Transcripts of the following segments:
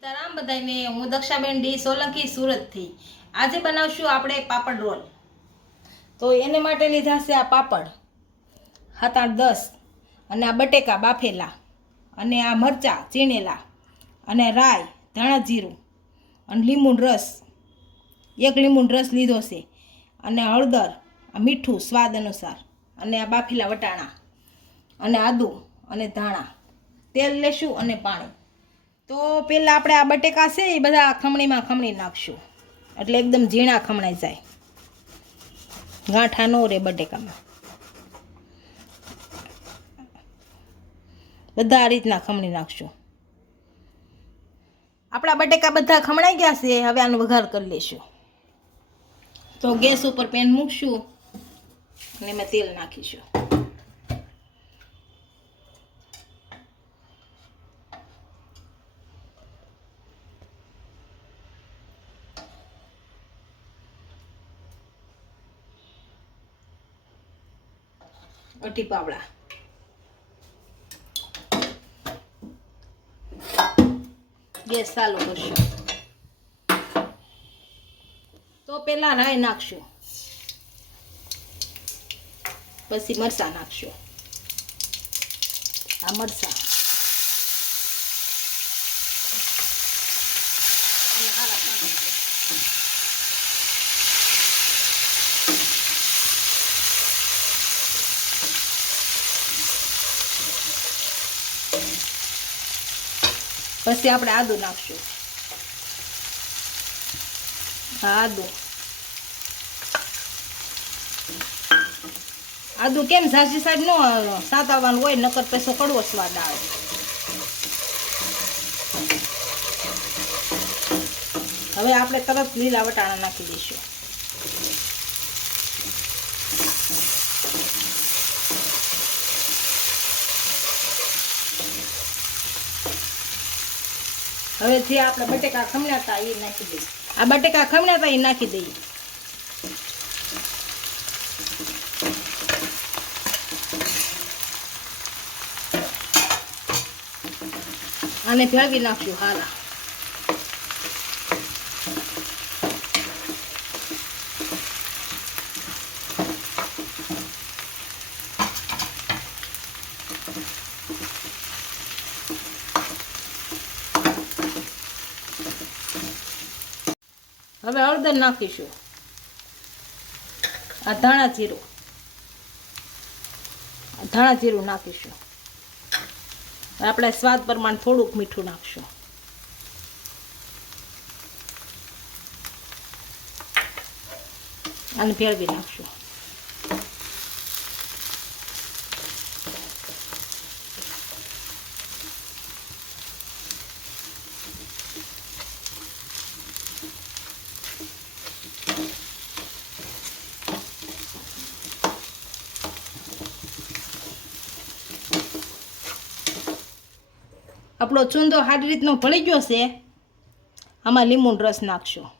સીતારામ બધાને હું દક્ષાબેન ડી સોલંકી સુરતથી. આજે બનાવશું આપણે પાપડ રોલ. તો એને માટે લીધા છે આ પાપડ. સાત આઠ દસ. અને આ બટેકા, બાફેલા. અને આ મરચાં, ચીણેલા. અને રાઈ, ધાણા જીરું. અને લીંબુનો રસ. એક લીંબુનો રસ લીધો છે. અને હળદર મીઠું સ્વાદ અનુસાર. અને આ બાફેલા વટાણા. અને આદું અને ધાણા. તેલ લેશું અને પાણી. તો પહેલાં આપણે આ બટેકા છે એ બધા ખમણીમાં ખમણી નાખશું. એટલે એકદમ ઝીણા ખમણાઈ જાય. ગાંઠા ન રહે બટેકામાં. બધા આ રીતના ખમણી નાખશું. આપણા બટેકા બધા ખમણાઈ ગયા છે, હવે આનો વઘાર કરી લઈશું તો ગેસ ઉપર પેન મૂકશું અને એમાં તેલ નાખીશું. અટી પાવડા. ગેસ ચાલુ કરશું. તો પહેલાં રાઈ નાખશું. પછી મરચાં નાખશું. આ મરચાં. પછી આપણે આદુ નાખશું. આદું. આદુ કેમ સાસી સાઈડ નો સાતળવાનું હોય, નકર પૈસો કડવો સ્વાદ આવે. હવે આપણે તરત લીલા વટાણા નાખી દઈશું. હવે જે આપણે બટેકા ખમણ્યા હતા એ નાખી દઈએ. આ બટેકા ખમણ્યા હતા એ નાખી દઈએ. અને ભેળવી નાખ્યું હાલા હવે હળદર નાખીશું. આ ધાણા જીરું. ધાણા જીરું નાખીશું. આપણે સ્વાદ પ્રમાણે થોડુંક મીઠું નાખશું. અને ભેળવી નાખશું. આપણો ચૂંદો સારી રીતનો ભળી ગયો છે, આમાં લીંબુનો રસ નાખશો.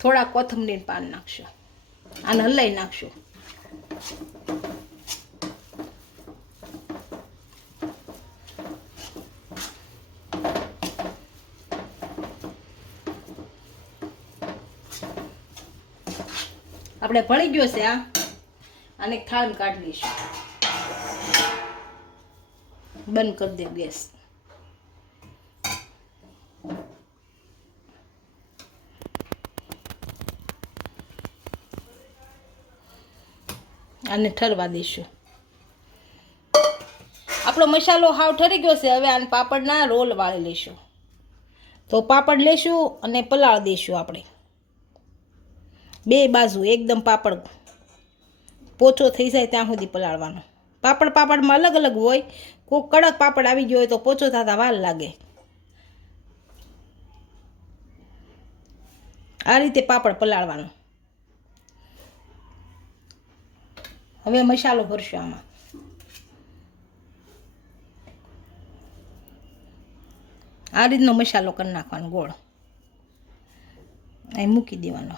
થોડા કોથમરીન પાન નાખશો, આને હલાઈ નાખશો. આપણે ભળી ગયો છે, આ. અને થાળમાં કાઢી લઈશું. બંધ કરી દે ગેસ. આને ઠરવા દઈશું. આપણો મસાલો હાવ ઠરી ગયો છે, હવે આને પાપડના રોલ વાળી લઈશું. તો પાપડ લેશું અને પલાળ દઈશું આપણે. બે બાજુ, એકદમ પાપડ પોચો થઈ જાય ત્યાં સુધી પલાળવાનો. પાપડ પાપડમાં અલગ અલગ હોય કોઈ કડક પાપડ આવી ગયો હોય તો પોચો થતા વાર લાગે. આ રીતે પાપડ પલાળવાનો. હવે મસાલો ભરશું આમાં. આ રીતનો મસાલો કરી નાખવાનો ગોળ. અહીં મૂકી દેવાનો.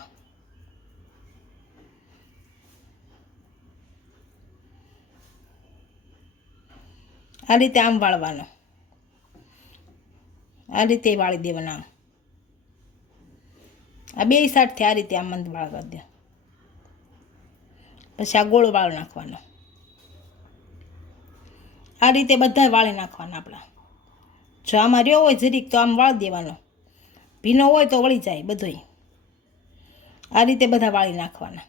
આ રીતે આમ વાળવાનો. આ રીતે વાળી દેવાના આમ. આ બે સાઈડથી આ રીતે આમ મંદ વાળવા દે. પછી આ ગોળ વાળ નાખવાનો. આ રીતે બધા વાળી નાખવાના આપણા. જો આમાં રહ્યો હોય જરીક તો આમ વાળી દેવાનો. ભીનો હોય તો વળી જાય બધોય. આ રીતે બધા વાળી નાખવાના.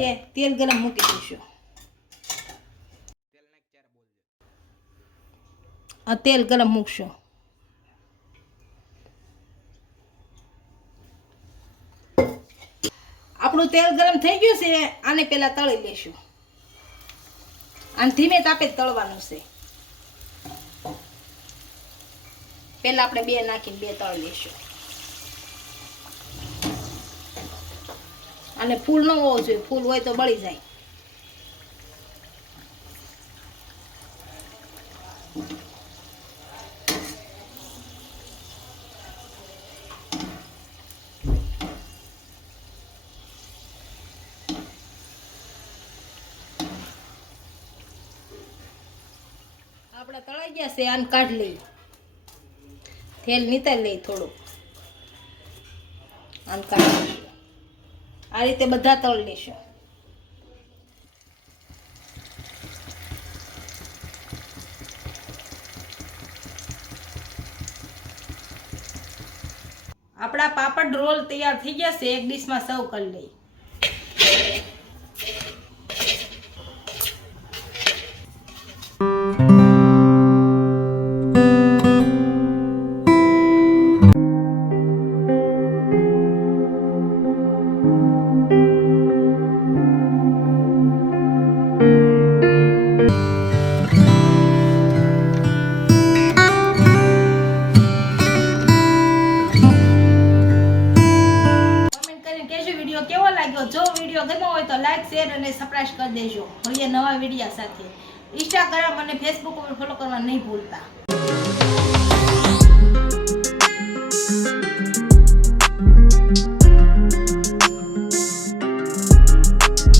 છે તેલ ગરમ મૂકી દઈશું. તેલ ગરમ મૂકશું. આપણું તેલ ગરમ થઈ ગયું છે, આને પેલા તળી લેશું અને ધીમે તાપે તળવાનું છે. પેલા આપણે બે નાખીને બે તળી લેશું અને ફૂલ ન હોવું જોઈએ, ફૂલ હોય તો બળી જાય. આપણે તળાઈ ગયા છે, આને કાઢ લઈ તેલ નીતારી લઈ થોડું આમ કાઢી આ રીતે બધા તળ લેશું. આપણા પાપડ રોલ તૈયાર થઈ ગયા છે. એક ડીશમાં સર્વ કરી લઈ લાઈક અને સબસ્ક્રાઈબ કરી દેજો. મળીએ નવા વિડીયા સાથે. ઇન્સ્ટાગ્રામ અને ફેસબુક ઉપર ફોલો કરવા નહીં ભૂલતા.